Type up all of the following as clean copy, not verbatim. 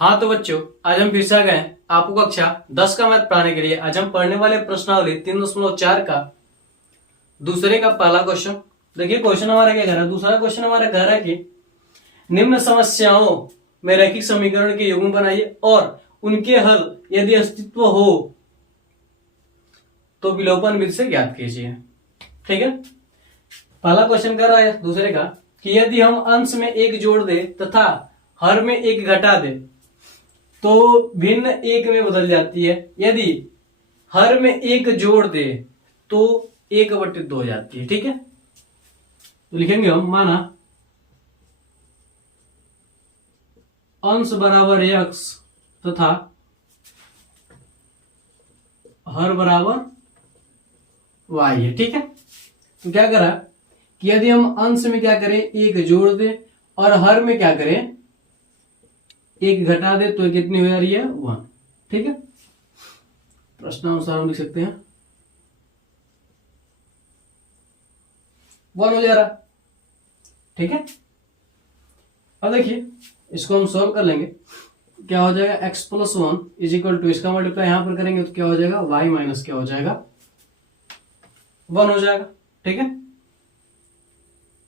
हाँ तो बच्चों, आज हम फिर से आ गए हैं आपको कक्षा 10 का मैथ पढ़ाने के लिए। आज हम पढ़ने वाले प्रश्नावली 3.4 का दूसरे का पहला क्वेश्चन। देखिए क्वेश्चन हमारा क्या कह रहा है। दूसरा क्वेश्चन हमारा कह रहा है कि निम्न समस्याओं में रैखिक समीकरण के युग्म बनाइए और उनके हल यदि अस्तित्व हो तो विलोपन विधि से ज्ञात कीजिए। ठीक है, पहला क्वेश्चन कर रहा है दूसरे का कि यदि हम अंश में एक जोड़ दे तथा हर में एक घटा दे तो भिन्न एक में बदल जाती है। यदि हर में एक जोड़ दे तो 1/2 हो जाती है। ठीक है, तो लिखेंगे हम माना अंश बराबर x तथा हर बराबर y है। ठीक है, तो क्या करा कि यदि हम अंश में क्या करें एक जोड़ दे और हर में क्या करें एक घटा दे तो कितनी हो जा रही है 1। ठीक है, प्रश्नानुसार हम लिख सकते हैं 1 हो जा रहा। ठीक है, अब देखिए इसको हम सॉल्व कर लेंगे। क्या हो जाएगा x + 1 = इसका मल्टीप्लाई यहां पर करेंगे तो क्या हो जाएगा y माइनस क्या हो जाएगा 1 हो जाएगा। ठीक है,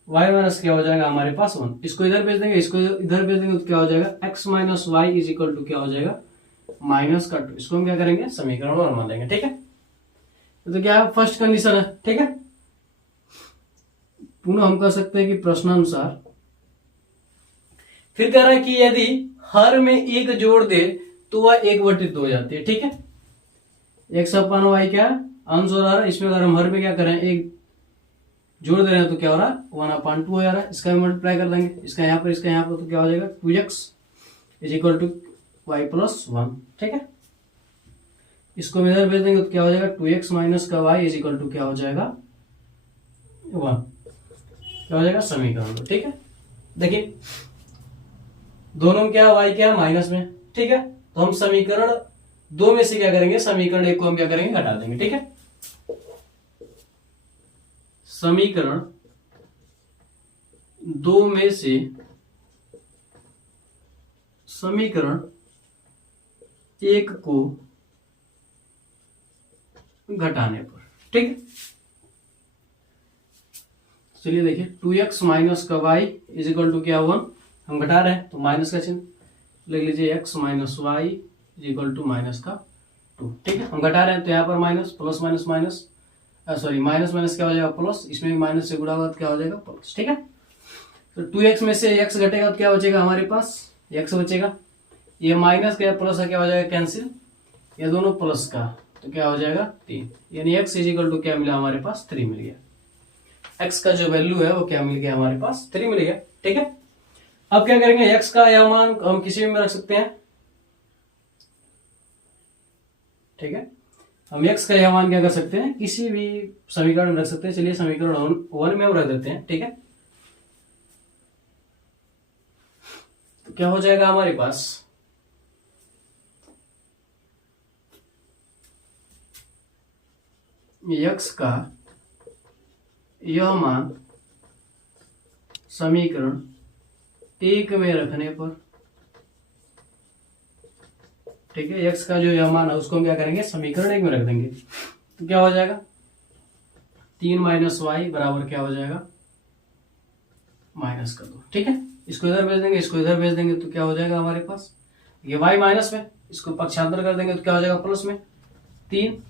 y माइनस क्या हो जाएगा हमारे पास 1। इसको इधर भेज देंगे, इसको इधर भेज देंगे तो क्या हो जाएगा x माइनस वाई = क्या हो जाएगा -2। इसको हम क्या करेंगे समीकरण में मान लेंगे। ठीक है, तो क्या फर्स्ट कंडीशन है। ठीक है, पुनः हम कह सकते हैं कि प्रश्नानुसार फिर कह रहा है कि यदि हर में एक जोड़ दे तो वह 1/2 हो जाती है। ठीक है, x/y क्या अंश हो रहा है, इसमें अगर हम हर में क्या करें एक जोड़ दे रहे हैं तो क्या हो रहा है 1/2 हो जा रहा है। इसका मल्टीप्लाई कर देंगे, इसका यहाँ पर इसका यहाँ पर, तो क्या हो जाएगा 2x = y + 1। ठीक है, इसको इधर भेज देंगे तो क्या हो जाएगा 2x माइनस का y = क्या हो जाएगा 1। क्या हो जाएगा समीकरण 2। ठीक है, देखिए दोनों में क्या y क्या है माइनस में। ठीक है, तो हम समीकरण 2 में से क्या करेंगे समीकरण 1 को हम क्या करेंगे घटा देंगे। ठीक है, समीकरण 2 में से समीकरण 1 को घटाने पर। ठीक है, चलिए देखिए 2x माइनस का y = क्या 1 हम घटा रहे हैं तो माइनस का चिन्ह लिख लीजिए x माइनस वाई = -2। ठीक है, हम घटा रहे हैं तो यहाँ पर minus plus minus minus sorry minus minus क्या हो जाएगा प्लस, इसमें भी माइनस से गुणा होगा तो क्या हो जाएगा प्लस। ठीक है, तो 2x में से x घटेगा तो क्या बचेगा हमारे पास x बचेगा। ये माइनस का प्लस का क्या हो जाएगा कैंसिल, ये दोनों प्लस का तो क्या हो जाएगा 3, यानी x = क्या मिला हमारे पास 3 मिल गया। x का जो वैल्यू है वो क्या मिल गया हमारे पास 3 मिल गया। ठीक है, अब क्या करेंगे x का यह मान हम किसी में रख सकते हैं। ठीक है, हम x का यह मान क्या कर सकते हैं किसी भी समीकरण में रख सकते हैं। चलिए समीकरण 1 में हम रख देते हैं। ठीक है, तो क्या हो जाएगा हमारे पास x का यह मान समीकरण 1 में रखने पर। ठीक है, x का जो यह मान है उसको हम क्या करेंगे समीकरण 1 में रख देंगे तो क्या हो जाएगा 3 - y बराबर क्या हो जाएगा -2। ठीक है, इसको इधर भेज देंगे, इसको इधर भेज देंगे तो क्या हो जाएगा हमारे पास ये y माइनस में, इसको पक्षांतर कर देंगे तो क्या हो जाएगा प्लस में 3,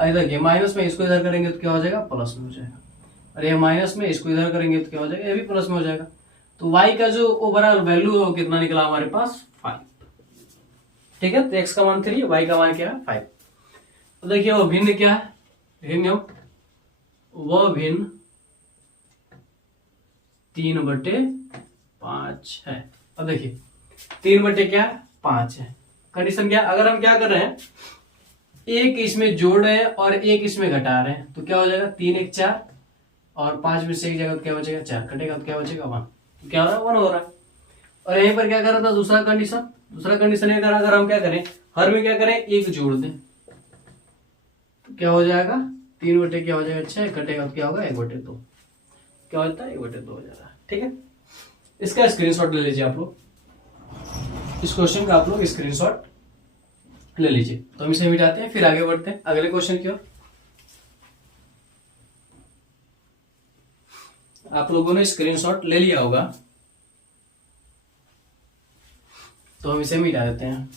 इधर ये माइनस में, इसको इधर करेंगे तो क्या हो जाएगा प्लस में हो जाएगा, और ये माइनस में इसको इधर करेंगे तो क्या हो जाएगा ये भी प्लस में हो जाएगा। तो y का जो ओवरऑल वैल्यू है वो कितना निकला हमारे पास 5। ठीक है, तो x का मान 3 y का मान क्या है 5। तो देखिए वो भिन्न क्या है, भिन्न वह भिन्न 3/5 है। अब देखिए 3/5 है। कंडीशन क्या, अगर हम क्या कर रहे हैं एक इसमें जोड़ रहे हैं और एक इसमें घटा रहे हैं तो क्या हो जाएगा 3 1 4 और 5 में से एक जगह तो क्या बचेगा 4 कटेगा तो क्या बचेगा 1। तो क्या हो रहा है 1 हो रहा है। और यहीं पर क्या कर रहा था दूसरा कंडीशन ये करा, अगर हम क्या करें हर में क्या करें एक जोड़ दें तो क्या हो जाएगा 3 क्या हो जाएगा 6 कटेगा तो क्या होगा 1/2 क्या होता है 1/2 हो जा रहा है। ठीक है, इसका स्क्रीनशॉट ले लीजिए आप लोग। इस क्वेश्चन का आप लोग स्क्रीनशॉट ले लीजिए। तो हम इसे मिटाते हैं, फिर आगे बढ़ते हैं अगले क्वेश्चन की ओर। आप लोगों ने स्क्रीनशॉट ले लिया होगा, तो हम इसे मिटा देते हैं।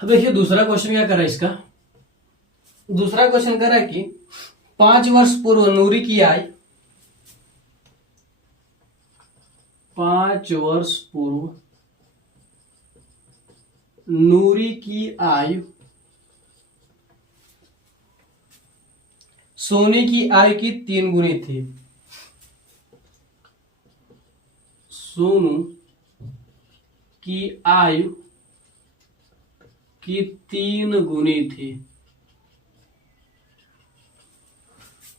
अब देखिए दूसरा क्वेश्चन क्या करा इसका। दूसरा क्वेश्चन करा कि 5 वर्ष पूर्व नूरी की आयु, 5 वर्ष पूर्व नूरी की आयु सोने की आयु की 3 गुनी थी। सोनू की आयु की 3 गुनी थी।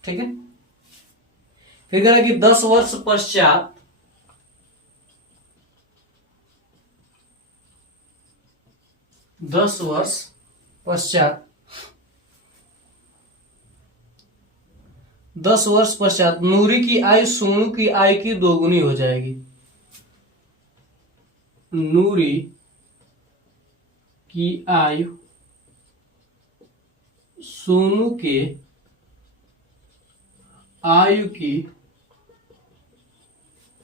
ठीक है। फिर कह रहा कि 10 वर्ष पश्चात 10 वर्ष पश्चात 10 वर्ष पश्चात नूरी की आयु सोनू की आयु की 2 गुनी हो जाएगी। नूरी की आयु सोनू के आयु की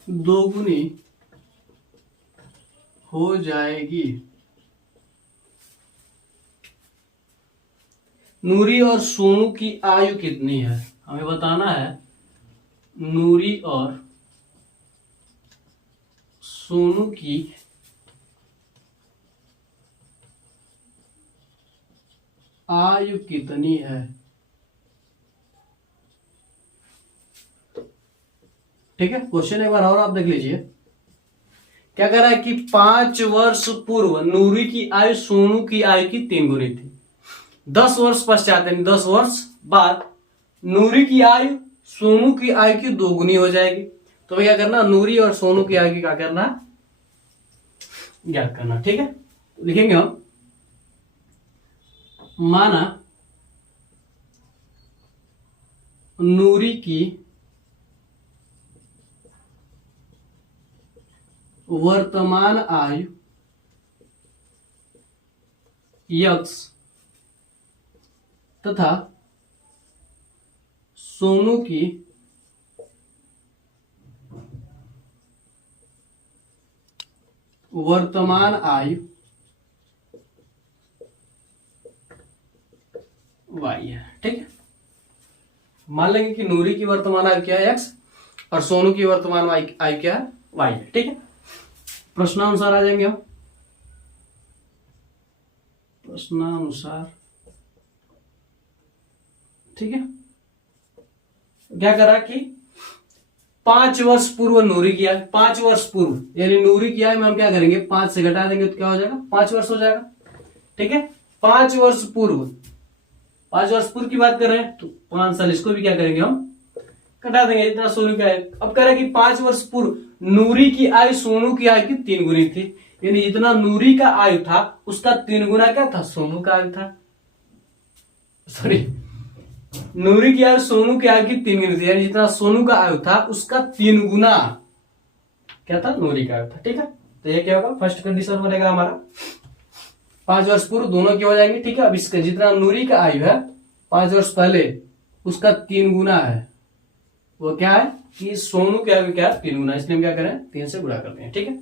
2 गुनी हो जाएगी। नूरी और सोनू की आयु कितनी है हमें बताना है। नूरी और सोनू की आयु कितनी है। ठीक है। क्वेश्चन एक बार और आप देख लीजिए। क्या कह रहा है कि 5 वर्ष पूर्व नूरी की आयु सोनू की आयु की 3 गुनी थी। 10 वर्ष पश्चात यानी 10 वर्ष बाद नूरी की आयु सोनू की आयु की 2 गुनी हो जाएगी। तो क्या करना, नूरी और सोनू की आयु की क्या करना, ज्ञात करना। ठीक है। लिखेंगे हम, माना नूरी की वर्तमान आयु x तथा सोनू की वर्तमान आयु y है। ठीक है। मान लेंगे कि नूरी की वर्तमान आयु क्या है x और सोनू की वर्तमान आयु क्या है y है। ठीक है। प्रश्नानुसार आ जाएंगे हम। प्रश्नानुसार ठीक है। क्या करा कि 5 वर्ष पूर्व नूरी की आयु, 5 वर्ष पूर्व यानी नूरी की आयु में हम क्या करेंगे, 5 से घटा देंगे तो क्या हो जाएगा, 5 वर्ष हो जाएगा। ठीक है। 5 वर्ष पूर्व, 5 वर्ष पूर्व की बात कर रहे हैं तो 5 साल इसको भी क्या करेंगे हम घटा देंगे, इतना सोनू की आयु। अब कह रहे कि 5 वर्ष पूर्व नूरी की आयु सोनू की आयु की 3 गुनी थी, यानी जितना नूरी का आयु था उसका 3 गुना क्या था, सोनू का आयु था। सॉरी, नूरी की आयु सोनू की आयु की 3 गुनी थी, यानी जितना सोनू का आयु था उसका 3 गुना क्या था, नूरी का आयु था। ठीक है। तो ये क्या होगा, फर्स्ट कंडीशन बनेगा हमारा। 5 वर्ष पूर्व दोनों की हो जाएंगे। ठीक है। अब इसका जितना नूरी का आयु है 5 वर्ष पहले उसका 3 गुना है, वो क्या है कि सोनू के आयु क्या है 3 गुना, इसलिए हम क्या करें 3 से गुणा करते हैं। ठीक है।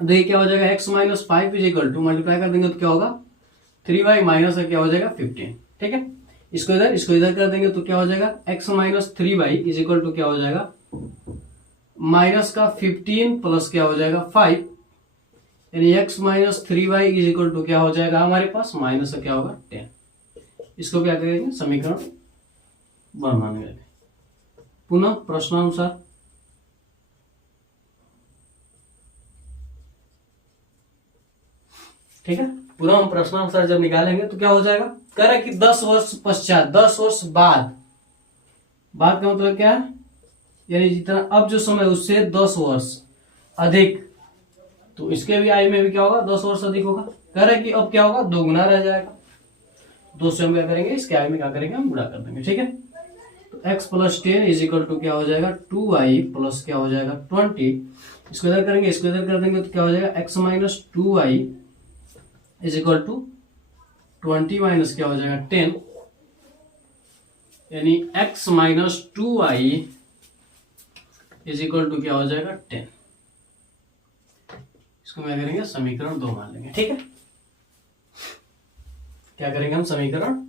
देखिए क्या हो जाएगा, x minus 5 is equal to, multiply कर देंगे तो क्या होगा 3y माइनस क्या हो जाएगा 15। ठीक है। इसको इधर कर देंगे तो क्या हो जाएगा, x minus 3y is equal to क्या हो जाएगा, माइनस का 15 प्लस क्या हो जाएगा 5, यानी x minus 3y is equal to क्या हो जाएगा हमारे पास माइनस क्या होगा 10। इसको क्या करेंगे, समीकरण बनाने लगे। पुनः प्रश्नानुसार ठीक है। पूरा हम प्रश्नानुसार जब निकालेंगे तो क्या हो जाएगा, कह रहा है कि 10 वर्ष पश्चात, 10 वर्ष बाद का मतलब क्या है, यानी जितना अब जो समय उससे 10 वर्ष अधिक, तो इसके भी आयु में भी क्या होगा, 10 वर्ष अधिक होगा। कह रहा है कि अब क्या होगा, 2 गुना रह जाएगा। 2 से हम क्या करेंगे, इसके आयु में क्या करेंगे, हम गुणा कर देंगे। ठीक है, तो x + 10 इज इक्वल टू क्या हो जाएगा, 2y प्लस क्या हो जाएगा 20। इसको इधर करेंगे, इसको इधर कर देंगे तो क्या हो जाएगा, x - 2y is equal to 20 minus क्या हो जाएगा 10, यानी x - 2y is equal to क्या हो जाएगा 10। इसको क्या करेंगे, समीकरण 2 मान लेंगे। ठीक है, क्या करेंगे हम, समीकरण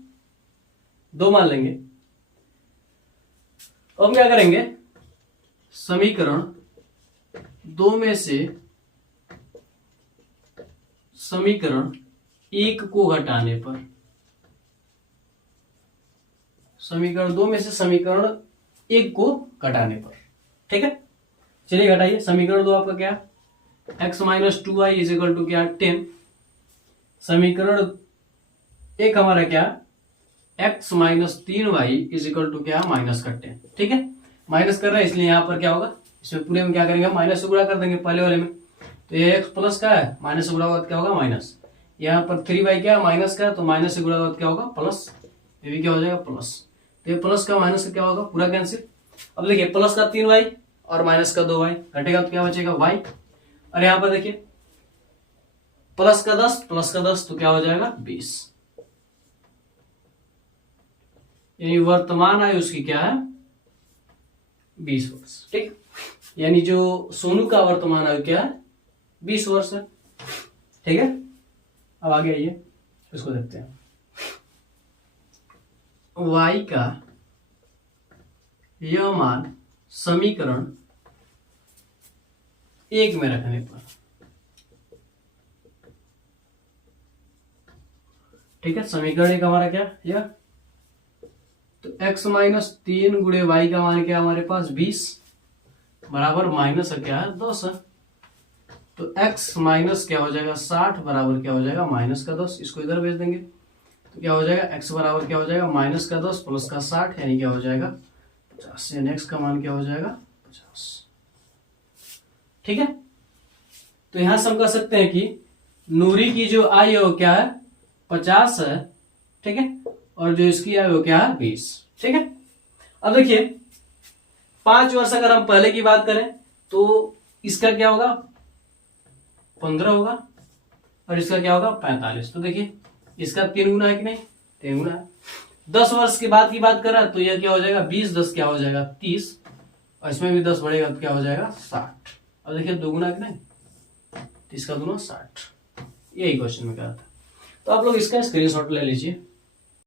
2 मान लेंगे। अब क्या करेंगे, समीकरण 2 में से समीकरण 1 को घटाने पर, समीकरण 2 में से समीकरण 1 को घटाने पर, ठीक है, चलिए घटाइए। समीकरण 2 आपका क्या, x - 2y is equal to क्या 10। समीकरण 1 हमारा क्या, x - 3y is equal to क्या, -10। ठीक है, माइनस कर रहे हैं इसलिए यहां पर क्या होगा, इसमें पूरे में क्या करेंगे, माइनस से गुणा कर देंगे पहले वाले में। तो ये x प्लस का है, माइनस से गुणा हुआ क्या होगा, माइनस। यहाँ पर 3y क्या, माइनस का, तो माइनस से गुणा हुआ क्या होगा, प्लस। ये भी क्या हो जाएगा, प्लस। तो ये प्लस का माइनस से क्या होगा, पूरा कैंसिल। अब देखिए, प्लस का 3y और माइनस का 2y घटेगा तो क्या बचेगा, y। और यहाँ पर देखिए, प्लस का 10 तो क्या हो जाएगा 20, यानी वर्तमान आयु उसकी क्या है, 20 वर्ष। ठीक, यानी जो सोनू का वर्तमान आयु क्या है, 20 वर्ष है। ठीक है, अब आगे आइए, इसको देखते हैं। y का यह मान समीकरण 1 में रखने पर, ठीक है, समीकरण 1 हमारा क्या, यह, तो x - 3 गुणे y का मान क्या हमारे पास 20 बराबर माइनस क्या है 10 है। तो x माइनस क्या हो जाएगा 60 बराबर क्या हो जाएगा -10। इसको इधर भेज देंगे तो क्या हो जाएगा, x बराबर क्या हो जाएगा -10 प्लस का 60, यानी क्या हो जाएगा 50, यानी x का मान क्या हो जाएगा 50। ठीक है, तो यहां से हम कह सकते हैं कि नूरी की जो आयु है क्या है 50 है। ठीक है, और जो इसकी आयु क्या है 20। ठीक है, अब देखिए 5 वर्ष अगर हम पहले की बात करें तो इसका क्या होगा 15 होगा, और इसका क्या होगा 45। तो देखिए इसका 3 गुना है कि नहीं, 3 गुना है। 10 वर्ष के बाद की बात कर रहा है तो यह क्या हो जाएगा 20 10 क्या हो जाएगा 30, और इसमें भी 10 बढ़ेगा तो क्या हो जाएगा 60। अब देखिए 2 गुना कि नहीं, 30 का 2 60, यही क्वेश्चन में कहा था। तो आप लोग इसका स्क्रीनशॉट ले लीजिए।